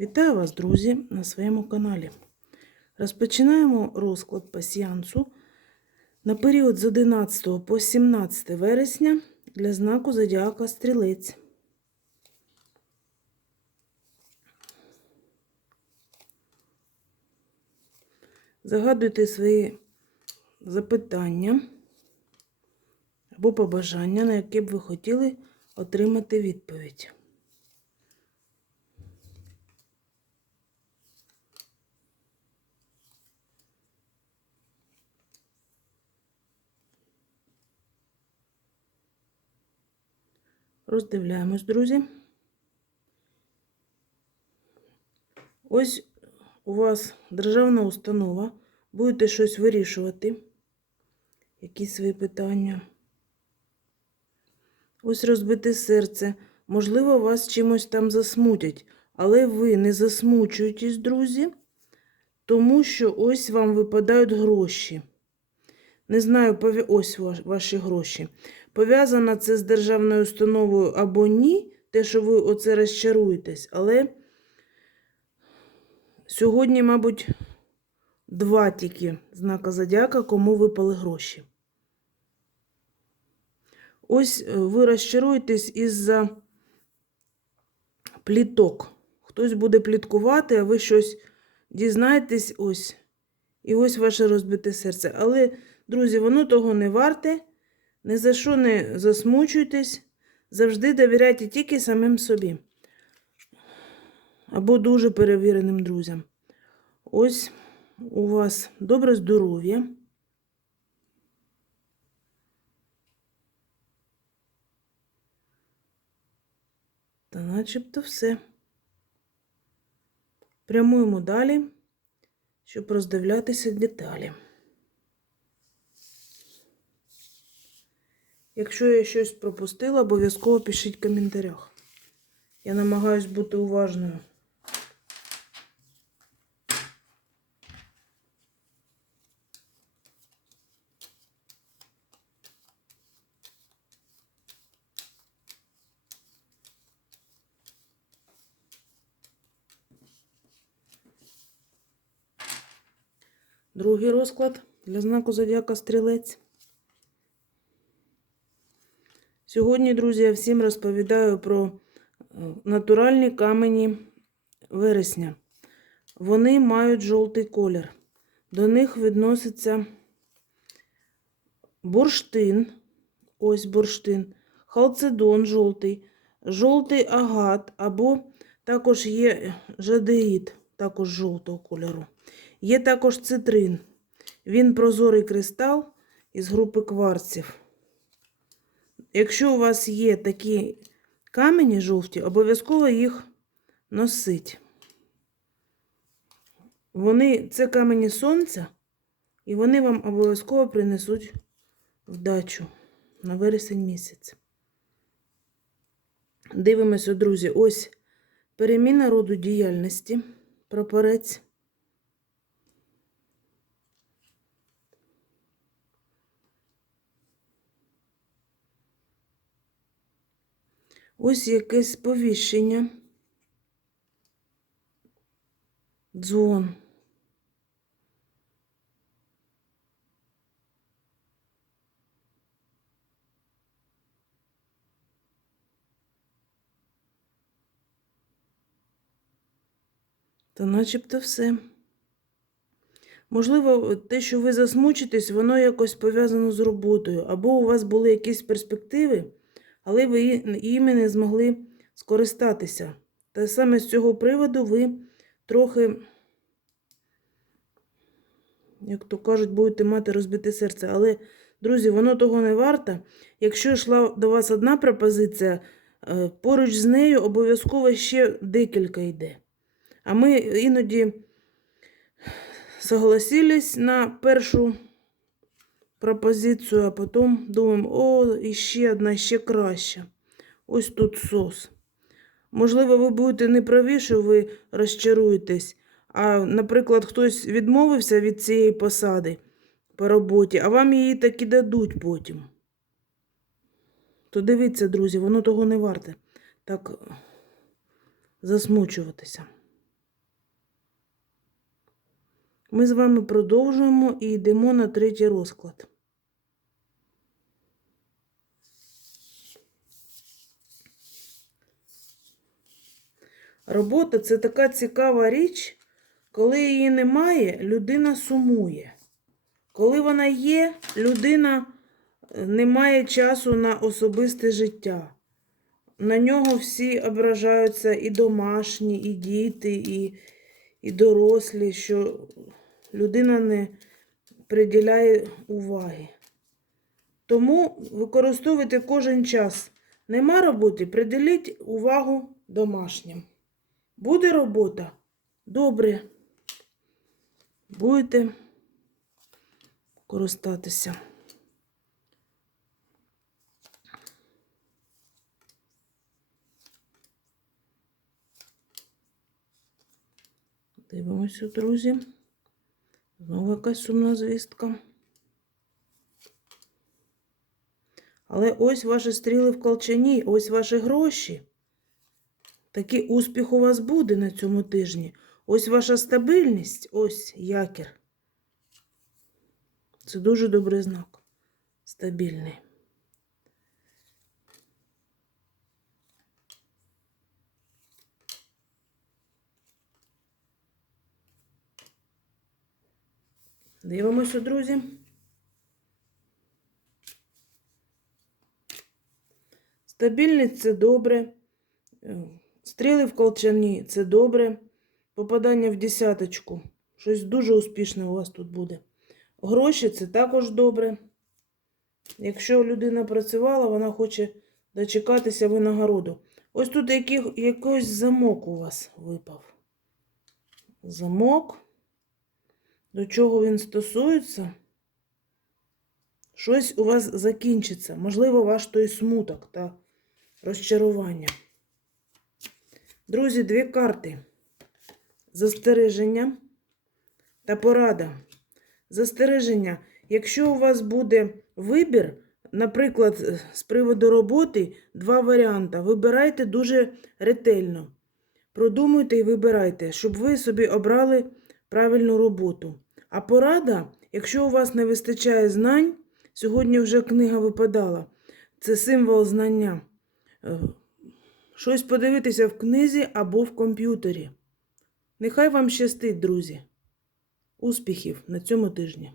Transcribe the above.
Вітаю вас, друзі, на своєму каналі. Розпочинаємо розклад пасіянсу на період з 11 по 17 вересня для знаку Зодіака Стрілець. Загадуйте свої запитання або побажання, на які б ви хотіли отримати відповідь. Роздивляємось, друзі. Ось у вас державна установа. Будете щось вирішувати, якісь свої питання. Ось розбите серце. Можливо, вас чимось там засмутять, але ви не засмучуєтесь, друзі, тому що ось вам випадають гроші. Не знаю, ось ваші гроші. Пов'язано це з державною установою або ні, те, що ви оце розчаруєтесь, але сьогодні, мабуть, два тільки знака зодіака, кому випали гроші. Ось е, ви розчаруєтесь із-за пліток. Хтось буде пліткувати, а ви щось дізнаєтесь ось. І ось ваше розбите серце. Але, друзі, воно того не варте. Ні за що не засмучуйтесь. Завжди довіряйте тільки самим собі. Або дуже перевіреним друзям. Ось у вас добре здоров'я. Та начебто все. Прямуємо далі, щоб роздивлятися деталі. Якщо я щось пропустила, обов'язково пишіть в коментарях. Я намагаюсь бути уважною. Другий розклад для знаку Зодіака Стрілець. Сьогодні, друзі, я всім розповідаю про е, натуральні камені вересня. Вони мають жовтий колір. До них відноситься бурштин, ось бурштин, халцедон жовтий, жовтий агат, або також є жадеїд, також жовтого кольору. Є також цитрин. Він прозорий кристал із групи кварців. Якщо у вас є такі камені жовті, обов'язково їх носить. Вони, це камені сонця, і вони вам обов'язково принесуть вдачу на вересень місяць. Дивимося, друзі, ось переміна роду діяльності, прапорець. Ось якесь сповіщення. Дзвон. Та начебто все. Можливо, те, що ви засмучитесь, воно якось пов'язано з роботою, або у вас були якісь перспективи, але ви іми не змогли скористатися. Та саме з цього приводу ви трохи, як то кажуть, будете мати розбите серце. Але, друзі, воно того не варто. Якщо йшла до вас одна пропозиція, е, поруч з нею обов'язково ще декілька йде. А ми іноді согласились на першу пропозицію, а потім думаємо, о, іще одна, ще краща. Ось тут сос. Можливо, ви будете не праві, що ви розчаруєтесь. А, наприклад, хтось відмовився від цієї посади по роботі, а вам її таки дадуть потім. То дивіться, друзі, воно того не варте так засмучуватися. Ми з вами продовжуємо і йдемо на третій розклад. Робота це така цікава річ, коли її немає, людина сумує. Коли вона є, людина е, не має часу на особисте життя. На нього всі ображаються і домашні, і діти, і, і дорослі, що людина не приділяє уваги. Тому використовуйте кожен час. Нема роботи, приділіть увагу домашнім. Буде робота? Добре. Будете користатися. Дивимося, друзі. Знову якась сумна звістка. Але ось ваші стріли в колчані, ось ваші гроші. Такий успіх у вас буде на цьому тижні. Ось ваша стабільність, ось якір. Це дуже добрий знак. Стабільний. Дивимося, друзі. Стабільність це добре. Стріли в колчані це добре. Попадання в десяточку. Щось дуже успішне у вас тут буде. Гроші це також добре. Якщо людина працювала, вона хоче дочекатися винагороду. Ось тут який, якийсь замок у вас випав. Замок. До чого він стосується? Щось у вас закінчиться. Можливо, ваш той смуток та розчарування. Друзі, дві карти. Застереження та порада. Застереження. Якщо у вас буде вибір, наприклад, з приводу роботи, два варіанти. Вибирайте дуже ретельно. Продумуйте і вибирайте, щоб ви собі обрали правильну роботу. А порада, якщо у вас не вистачає знань, сьогодні вже книга випадала, це символ знання. Щось подивитися в книзі або в комп'ютері. Нехай вам щастить, друзі. Успіхів на цьому тижні!